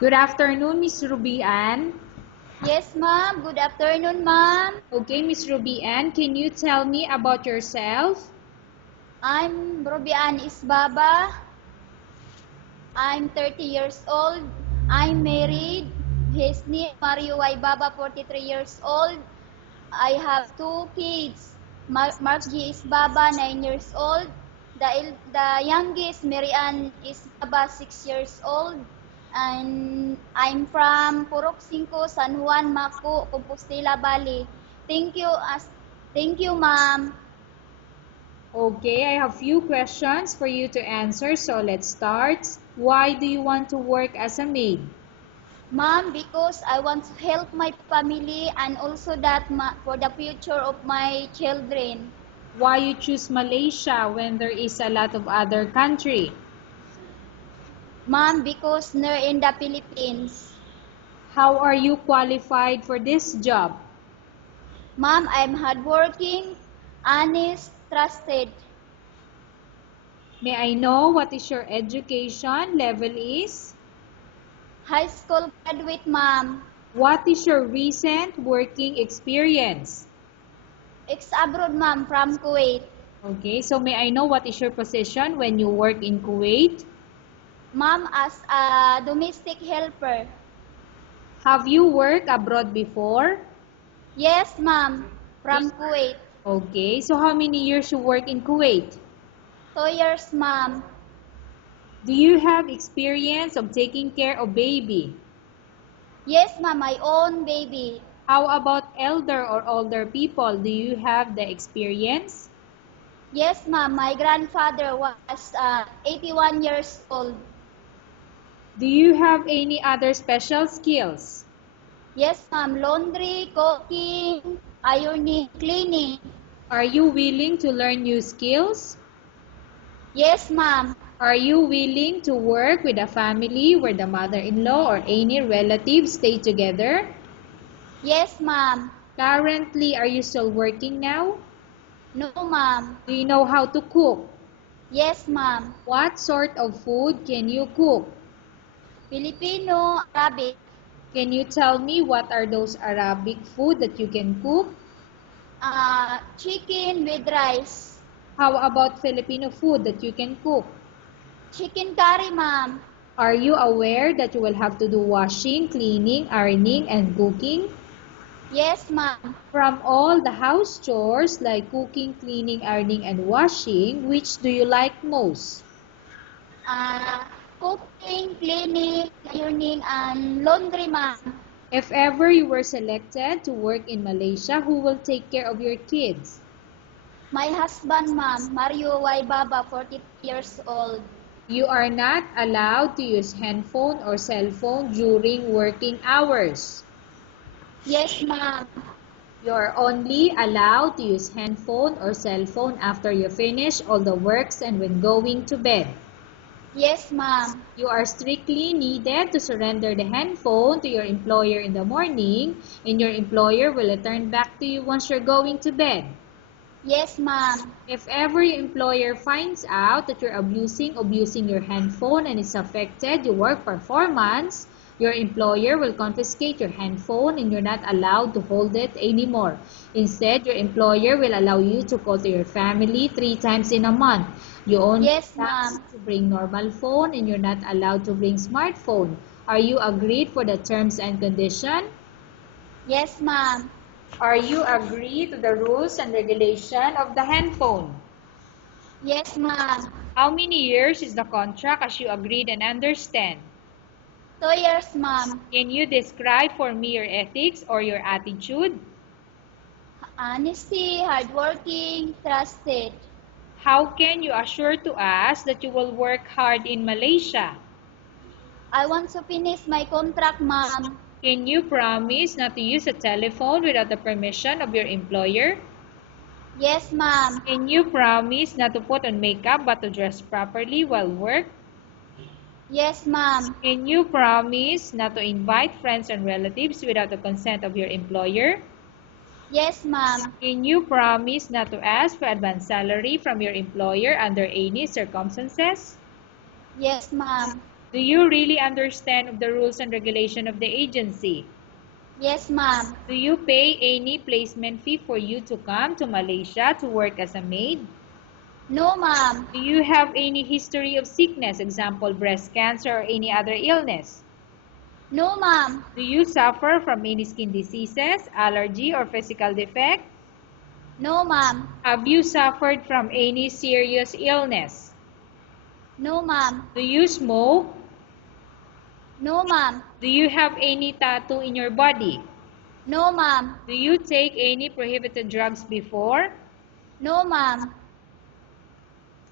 Good afternoon, Miss Ruby Ann. Yes, ma'am. Good afternoon, ma'am. Okay, Miss Ruby Ann, can you tell me about yourself? I'm Robian Isbaba. I'm 30 years old. I'm married. His name Mario Baba, 43 years old. I have two kids. Mark G. Isbaba, 9 years old. The youngest, Marian Isbaba, 6 years old. And I'm from Purok 5, San Juan, Macu, Compostela Valley. Thank you, ma'am. Okay, I have few questions for you to answer, so let's start. Why do you want to work as a maid? Ma'am, because I want to help my family and also that for the future of my children. Why you choose Malaysia when there is a lot of other country? Ma'am, because they're in the Philippines. How are you qualified for this job? Ma'am, I'm hardworking, honest, trusted. May I know what is your education level is? High school graduate, ma'am. What is your recent working experience? Ex-abroad, ma'am, from Kuwait. Okay, so may I know what is your position when you work in Kuwait? Ma'am, as a domestic helper. Have you worked abroad before? Yes, ma'am, from Kuwait. Okay, so how many years you work in Kuwait? 2 years, ma'am. Do you have experience of taking care of baby? Yes, ma'am, my own baby. How about elder or older people? Do you have the experience? Yes, ma'am, my grandfather was 81 years old. Do you have any other special skills? Yes, ma'am, laundry, cooking, ironing, cleaning. Are you willing to learn new skills? Yes, ma'am. Are you willing to work with a family where the mother-in-law or any relatives stay together? Yes, ma'am. Currently, are you still working now? No, ma'am. Do you know how to cook? Yes, ma'am. What sort of food can you cook? Filipino, Arabic. Can you tell me what are those Arabic food that you can cook? Chicken with rice. How about Filipino food that you can cook? Chicken curry, ma'am. Are you aware that you will have to do washing, cleaning, ironing, and cooking? Yes, ma'am. From all the house chores like cooking, cleaning, ironing, and washing, which do you like most? Uh, Cooking, cleaning, ironing, and laundry, ma'am. If ever you were selected to work in Malaysia, who will take care of your kids? My husband, ma'am, Mario Baba, 40 years old. You are not allowed to use handphone or cell phone during working hours. Yes, ma'am. You are only allowed to use handphone or cell phone after you finish all the works and when going to bed. Yes, ma'am. You are strictly needed to surrender the handphone to your employer in the morning, and your employer will return back to you once you're going to bed. Yes, ma'am. If ever your employer finds out that you're abusing your handphone and it's affected your work performance, your employer will confiscate your handphone and you're not allowed to hold it anymore. Instead, your employer will allow you to call to your family 3 times in a month. You only Yes, allowed ma'am. to bring normal phone and you're not allowed to bring smartphone. Are you agreed for the terms and condition? Yes, ma'am. Are you agreed to the rules and regulation of the handphone? Yes, ma'am. How many years is the contract as you agreed and understand? 2 years, ma'am. Can you describe for me your ethics or your attitude? Honesty, hardworking, trusted. How can you assure to us that you will work hard in Malaysia? I want to finish my contract, ma'am. Can you promise not to use a telephone without the permission of your employer? Yes, ma'am. Can you promise not to put on makeup but to dress properly while work? Yes, ma'am. Can you promise not to invite friends and relatives without the consent of your employer? Yes, ma'am. Can you promise not to ask for advance salary from your employer under any circumstances? Yes, ma'am. Do you really understand of the rules and regulation of the agency? Yes, ma'am. Do you pay any placement fee for you to come to Malaysia to work as a maid? No, ma'am. Do you have any history of sickness, example breast cancer or any other illness? No, ma'am. Do you suffer from any skin diseases, allergy or physical defect? No, ma'am. Have you suffered from any serious illness? No, ma'am. Do you smoke? No, ma'am. Do you have any tattoo in your body? No, ma'am. Do you take any prohibited drugs before? No, ma'am.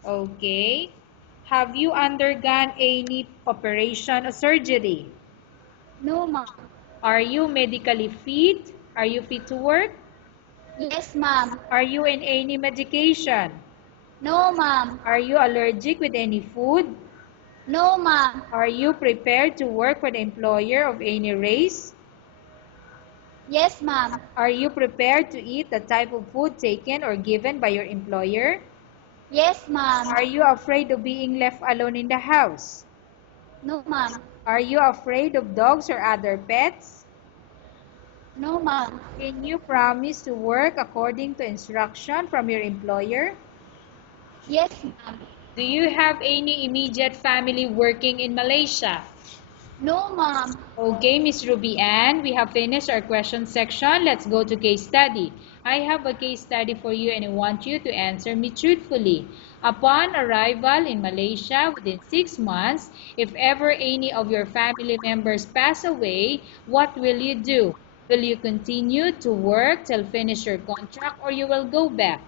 Okay. Have you undergone any operation or surgery? No, ma'am. Are you medically fit? Are you fit to work? Yes, ma'am. Are you in any medication? No, ma'am. Are you allergic with any food? No, ma'am. Are you prepared to work for the employer of any race? Yes, ma'am. Are you prepared to eat the type of food taken or given by your employer? Yes, ma'am. Are you afraid of being left alone in the house? No, ma'am. Are you afraid of dogs or other pets? No, ma'am. Can you promise to work according to instruction from your employer? Yes, ma'am. Do you have any immediate family working in Malaysia? No, ma'am. Okay, Miss Ruby Ann, we have finished our question section. Let's go to case study. I have a case study for you and I want you to answer me truthfully. Upon arrival in Malaysia within 6 months, if ever any of your family members pass away, what will you do? Will you continue to work till finish your contract or you will go back?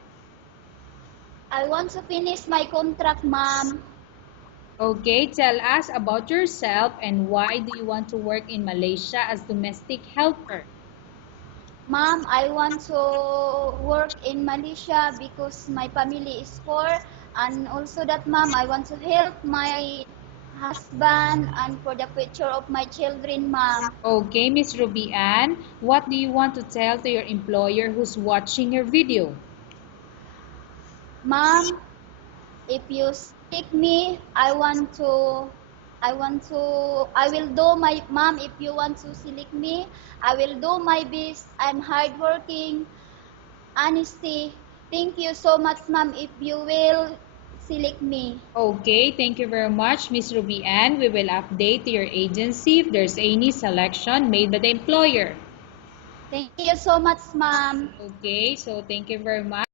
I want to finish my contract, ma'am. Okay, tell us about yourself and why do you want to work in Malaysia as domestic helper? Ma'am, I want to work in Malaysia because my family is poor, and also that, ma'am, I want to help my husband and for the future of my children, ma'am. Okay, Miss Ruby Ann, what do you want to tell to your employer who's watching your video? Ma'am, if you stick me, I will do my, ma'am, if you want to select me, I will do my best. I'm hardworking, honesty. Thank you so much, ma'am, if you will select me. Okay, thank you very much, Miss Ruby Ann. We will update your agency if there's any selection made by the employer. Thank you so much, ma'am. Okay, so thank you very much.